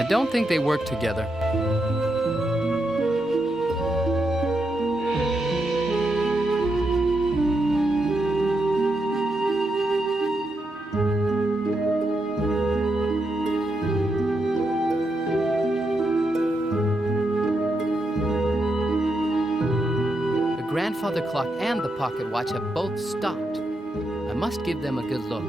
I don't think they work together. The grandfather clock and the pocket watch have both stopped. I must give them a good look.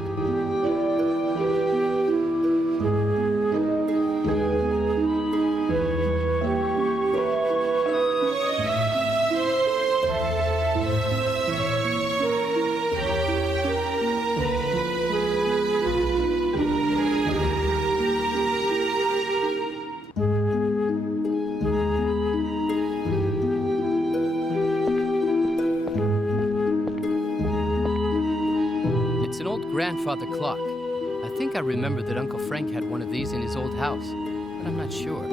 It's an old grandfather clock. I think I remember that Uncle Frank had one of these in his old house, but I'm not sure.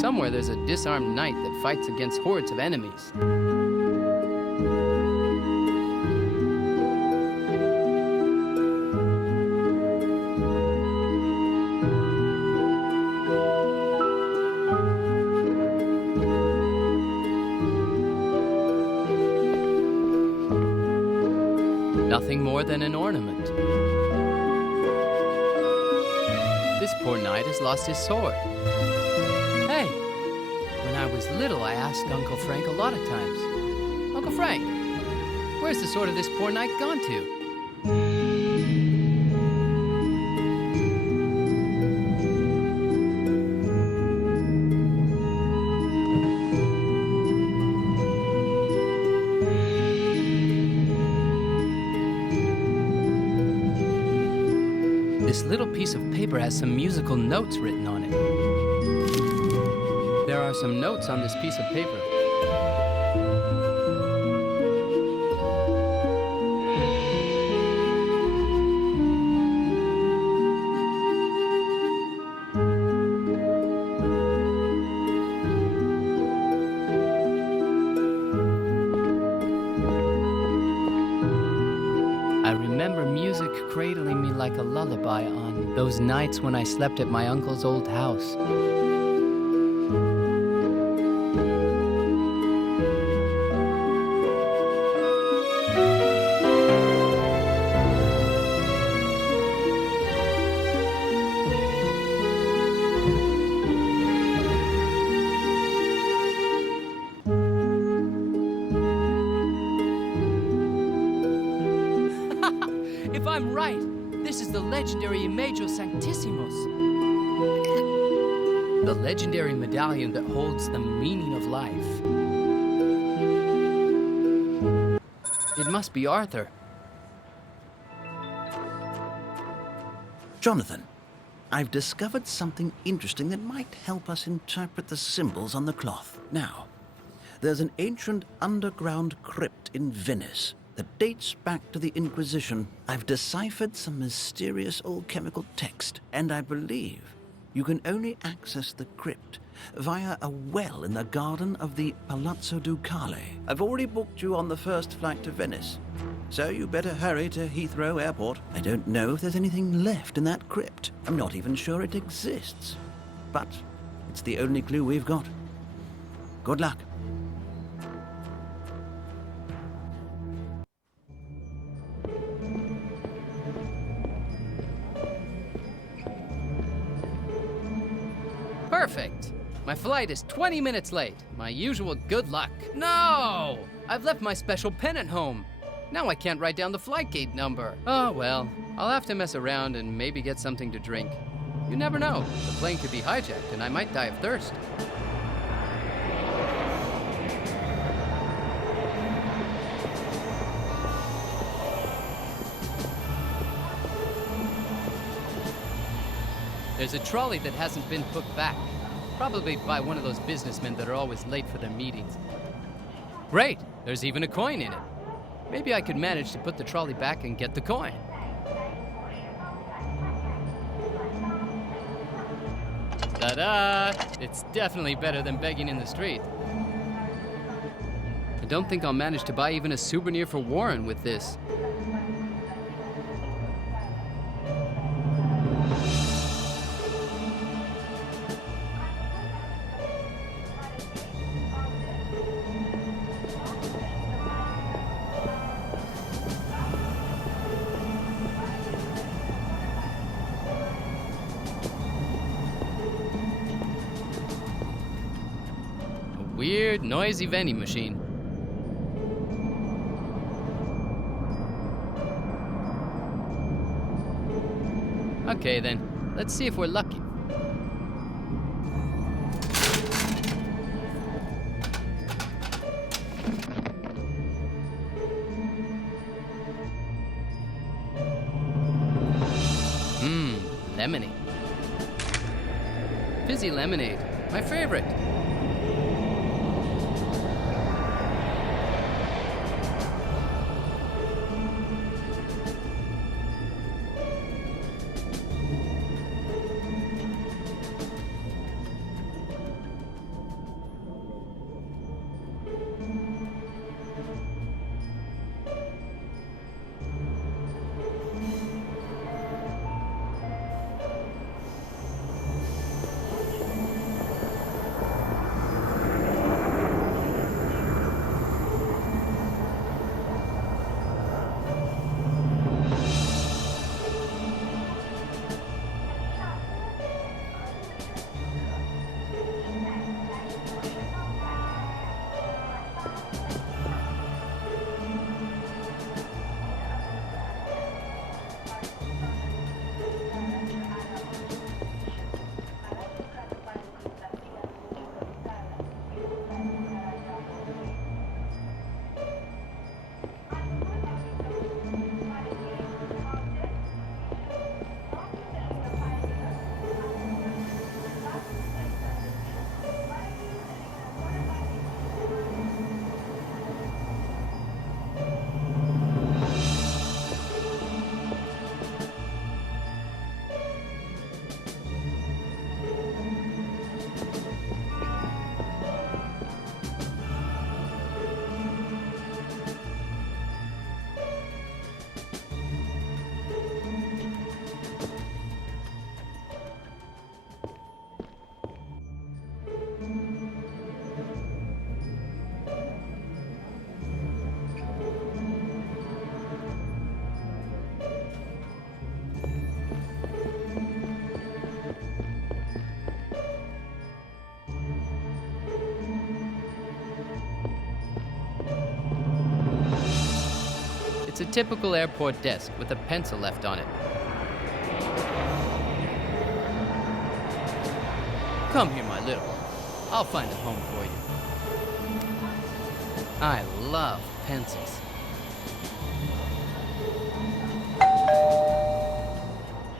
Somewhere there's a disarmed knight that fights against hordes of enemies. Nothing more than an ornament. This poor knight has lost his sword. Hey, when I was little, I asked Uncle Frank a lot of times, Uncle Frank, where's the sword of this poor knight gone to? This little piece of paper has some musical notes written on it. There are some notes on this piece of paper. I remember music cradling me like a lullaby on those nights when I slept at my uncle's old house. If I'm right, this is the legendary Imago Sanctissimus. The legendary medallion that holds the meaning of life. It must be Arthur. Jonathan, I've discovered something interesting that might help us interpret the symbols on the cloth. Now, there's an ancient underground crypt in Venice that dates back to the Inquisition. I've deciphered some mysterious old chemical text, and I believe you can only access the crypt via a well in the garden of the Palazzo Ducale. I've already booked you on the first flight to Venice, so you better hurry to Heathrow Airport. I don't know if there's anything left in that crypt. I'm not even sure it exists, but it's the only clue we've got. Good luck. Perfect. My flight is 20 minutes late. My usual good luck. No! I've left my special pen at home. Now I can't write down the flight gate number. Oh well, I'll have to mess around and maybe get something to drink. You never know. The plane could be hijacked and I might die of thirst. There's a trolley that hasn't been put back. Probably by one of those businessmen that are always late for their meetings. Great! There's even a coin in it. Maybe I could manage to put the trolley back and get the coin. Ta-da! It's definitely better than begging in the street. I don't think I'll manage to buy even a souvenir for Warren with this. Weird, noisy vending machine. Okay then, let's see if we're lucky. Lemonade. Fizzy lemonade, my favorite. It's a typical airport desk with a pencil left on it. Come here, my little one. I'll find a home for you. I love pencils.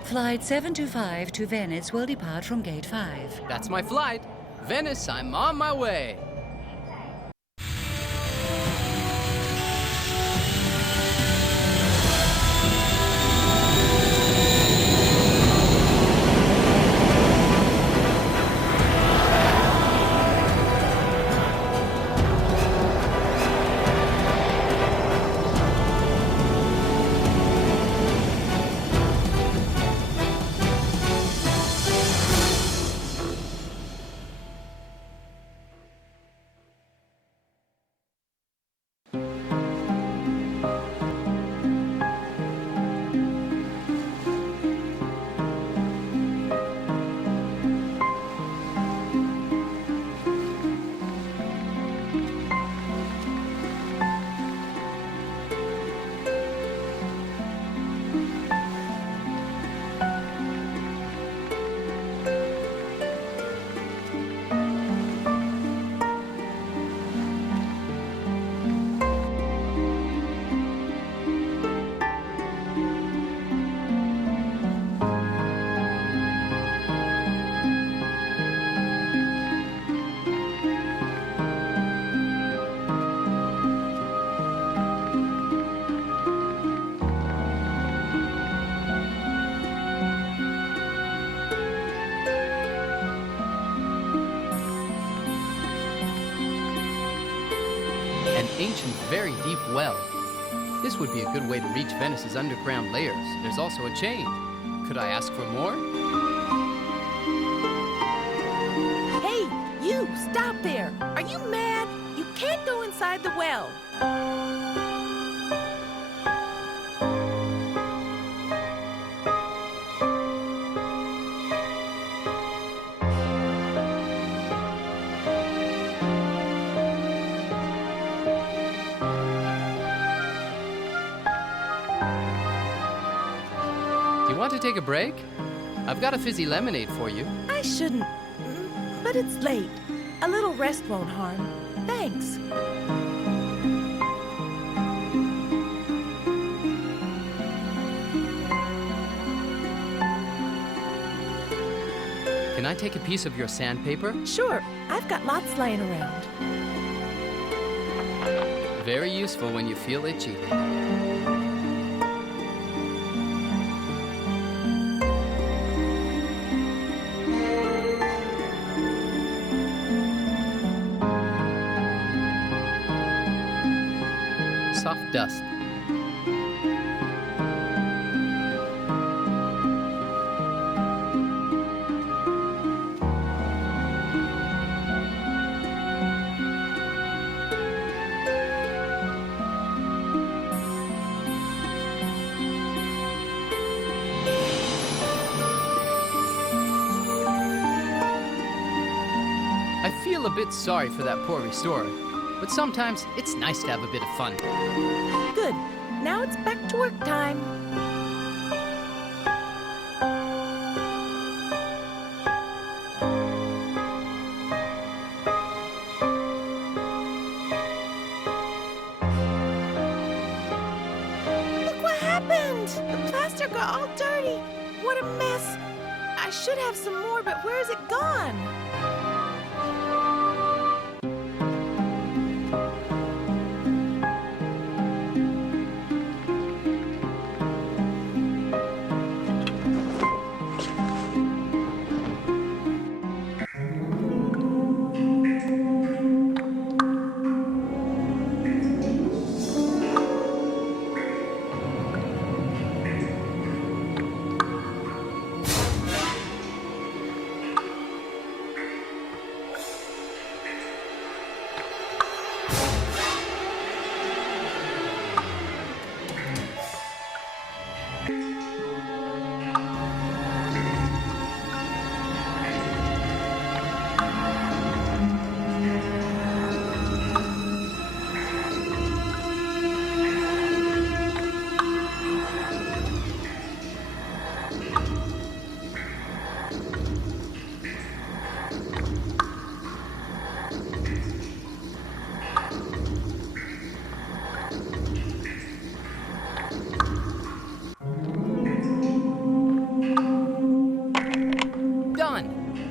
Flight 725 to Venice will depart from Gate 5. That's my flight. Venice, I'm on my way. ancient, very deep well. This would be a good way to reach Venice's underground layers. There's also a chain. Could I ask for more? Hey, you! Stop there! Are you mad? You can't go inside the well. Do you want to take a break? I've got a fizzy lemonade for you. I shouldn't, but it's late. A little rest won't harm. Thanks. Can I take a piece of your sandpaper? Sure, I've got lots laying around. Very useful when you feel itchy. Soft dust. I feel a bit sorry for that poor restorer, but sometimes it's nice to have a bit of fun. Good. Now it's back to work time. Look what happened! The plaster got all dirty. What a mess. I should have some more, but where is it gone?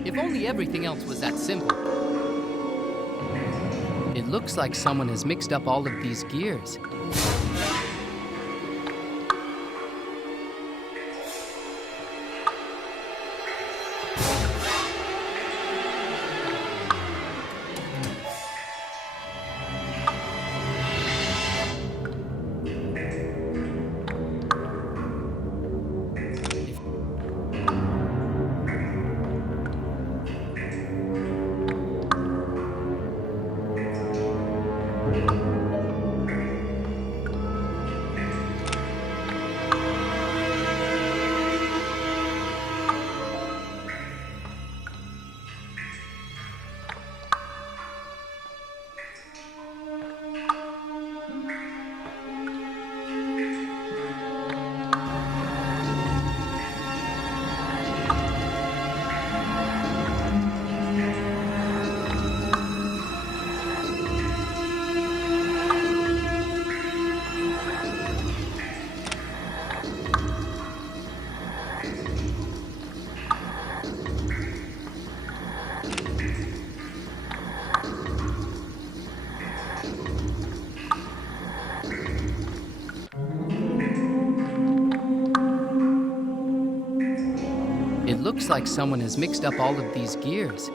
If only everything else was that simple. It looks like someone has mixed up all of these gears. It looks like someone has mixed up all of these gears.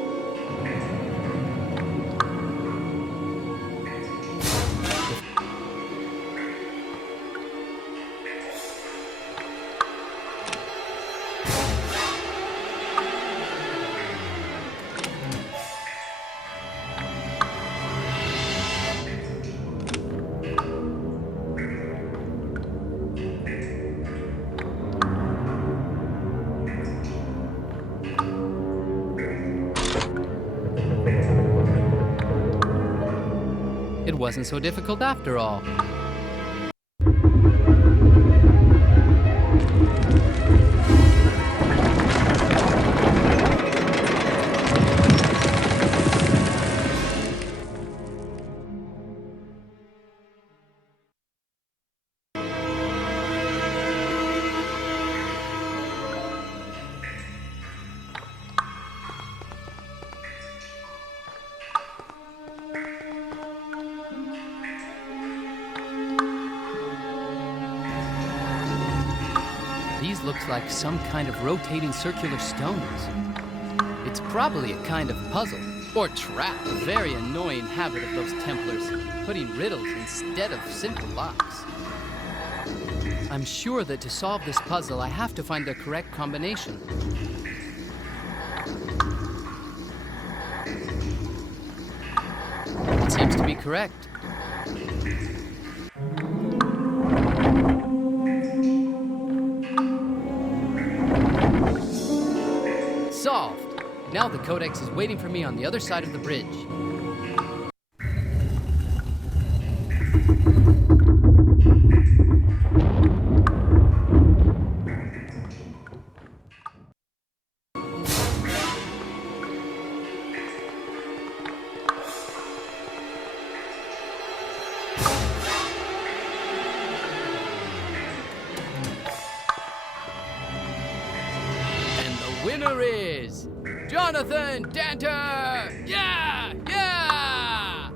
It wasn't so difficult after all. These looks like some kind of rotating circular stones. It's probably a kind of puzzle, or trap. A very annoying habit of those Templars, putting riddles instead of simple locks. I'm sure that to solve this puzzle, I have to find the correct combination. It seems to be correct. Solved! Now the codex is waiting for me on the other side of the bridge. Winner is Jonathan Danter! Yeah! Yeah!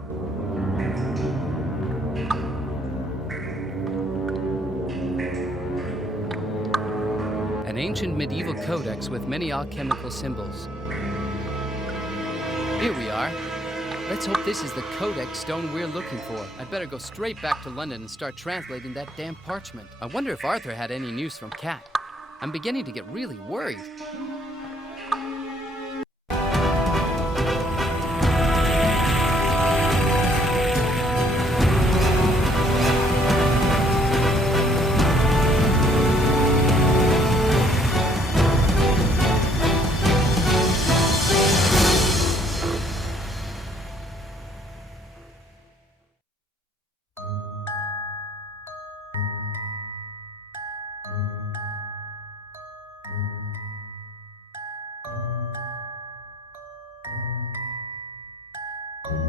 An ancient medieval codex with many alchemical symbols. Here we are. Let's hope this is the codex stone we're looking for. I'd better go straight back to London and start translating that damn parchment. I wonder if Arthur had any news from Kat. I'm beginning to get really worried.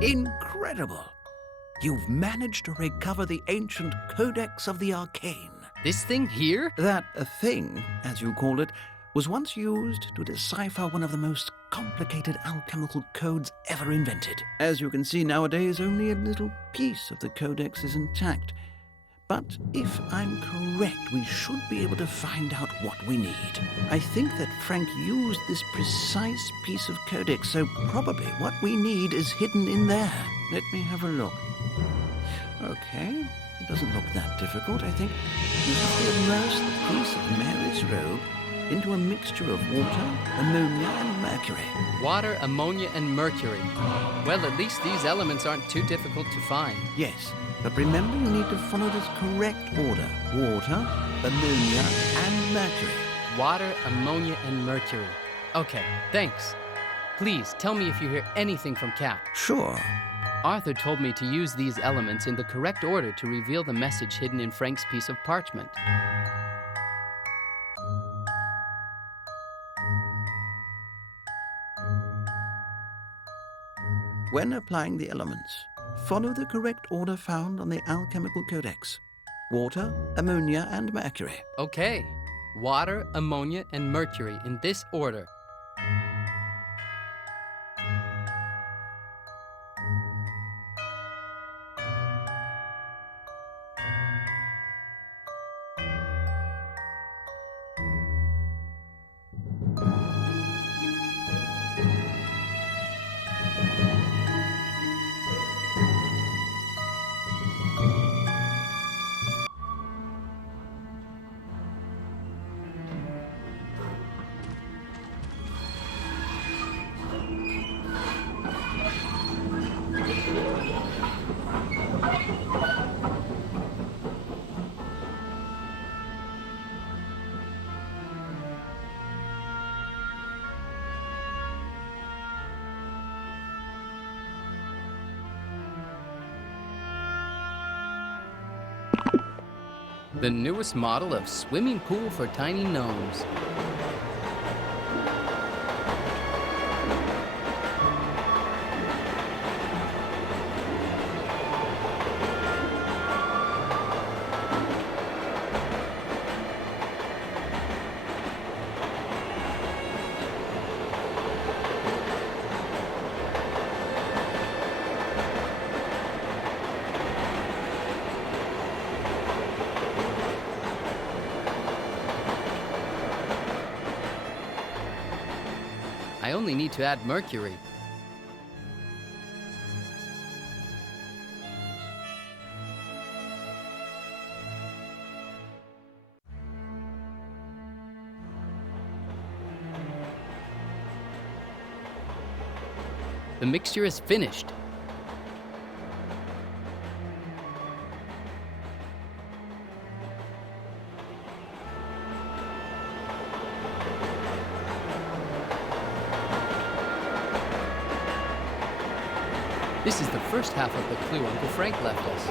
Incredible! You've managed to recover the ancient Codex of the Arcane. This thing here? That thing, as you call it, was once used to decipher one of the most complicated alchemical codes ever invented. As you can see nowadays, only a little piece of the Codex is intact. But if I'm correct, we should be able to find out what we need. I think that Frank used this precise piece of Codex, so probably what we need is hidden in there. Let me have a look. Okay, it doesn't look that difficult, I think. You have to immerse the piece of Mary's robe into a mixture of water, ammonia, and mercury. Water, ammonia, and mercury. Well, at least these elements aren't too difficult to find. Yes, but remember you need to follow this correct order. Water, ammonia, and mercury. Water, ammonia, and mercury. Okay, thanks. Please, tell me if you hear anything from Kat. Sure. Arthur told me to use these elements in the correct order to reveal the message hidden in Frank's piece of parchment. When applying the elements, follow the correct order found on the alchemical codex. Water, ammonia, and mercury. Okay. Water, ammonia, and mercury in this order. The newest model of swimming pool for tiny gnomes. I only need to add mercury. The mixture is finished. This is the first half of the clue Uncle Frank left us.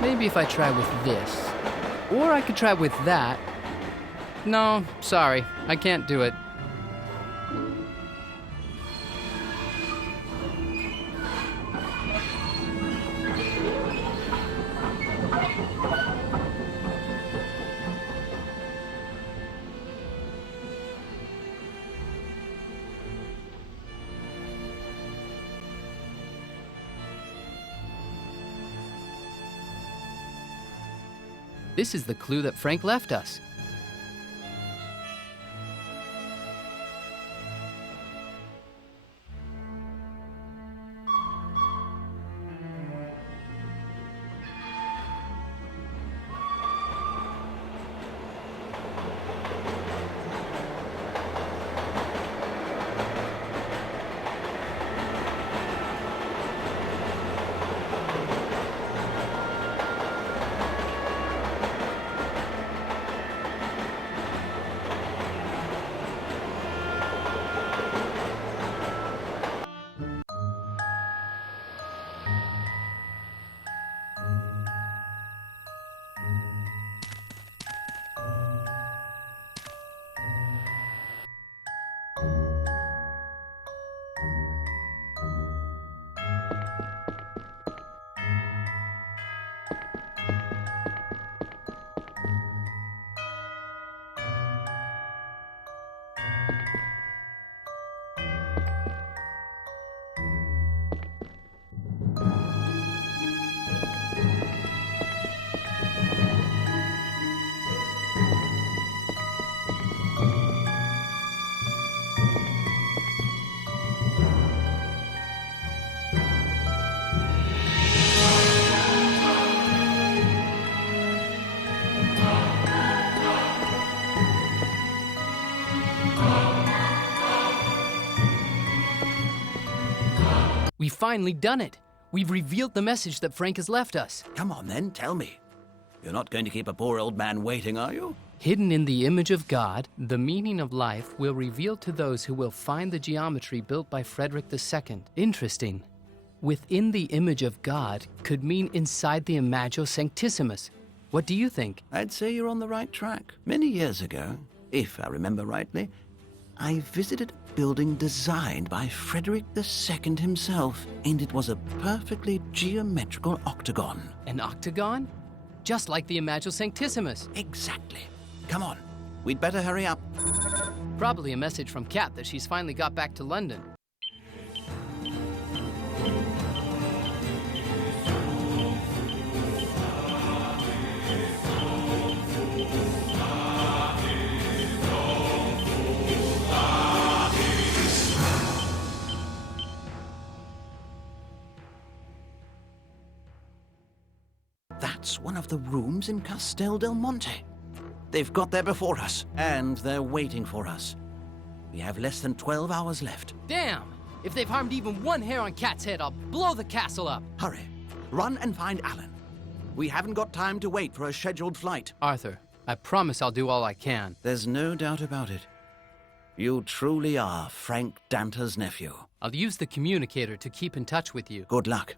Maybe if I try with this. Or I could try with that. No, sorry, I can't do it. This is the clue that Frank left us. We've finally done it. We've revealed the message that Frank has left us. Come on then, tell me. You're not going to keep a poor old man waiting, are you? Hidden in the image of God, the meaning of life will reveal to those who will find the geometry built by Frederick II. Interesting. Within the image of God could mean inside the Imago Sanctissimus. What do you think? I'd say you're on the right track. Many years ago, if I remember rightly, I visited a building designed by Frederick II himself, and it was a perfectly geometrical octagon. An octagon? Just like the Imago Sanctissimus. Exactly. Come on, we'd better hurry up. Probably a message from Kat that she's finally got back to London. That's one of the rooms in Castel del Monte. They've got there before us, and they're waiting for us. We have less than 12 hours left. Damn! If they've harmed even one hair on Kat's head, I'll blow the castle up. Hurry. Run and find Alan. We haven't got time to wait for a scheduled flight. Arthur, I promise I'll do all I can. There's no doubt about it. You truly are Frank Danta's nephew. I'll use the communicator to keep in touch with you. Good luck.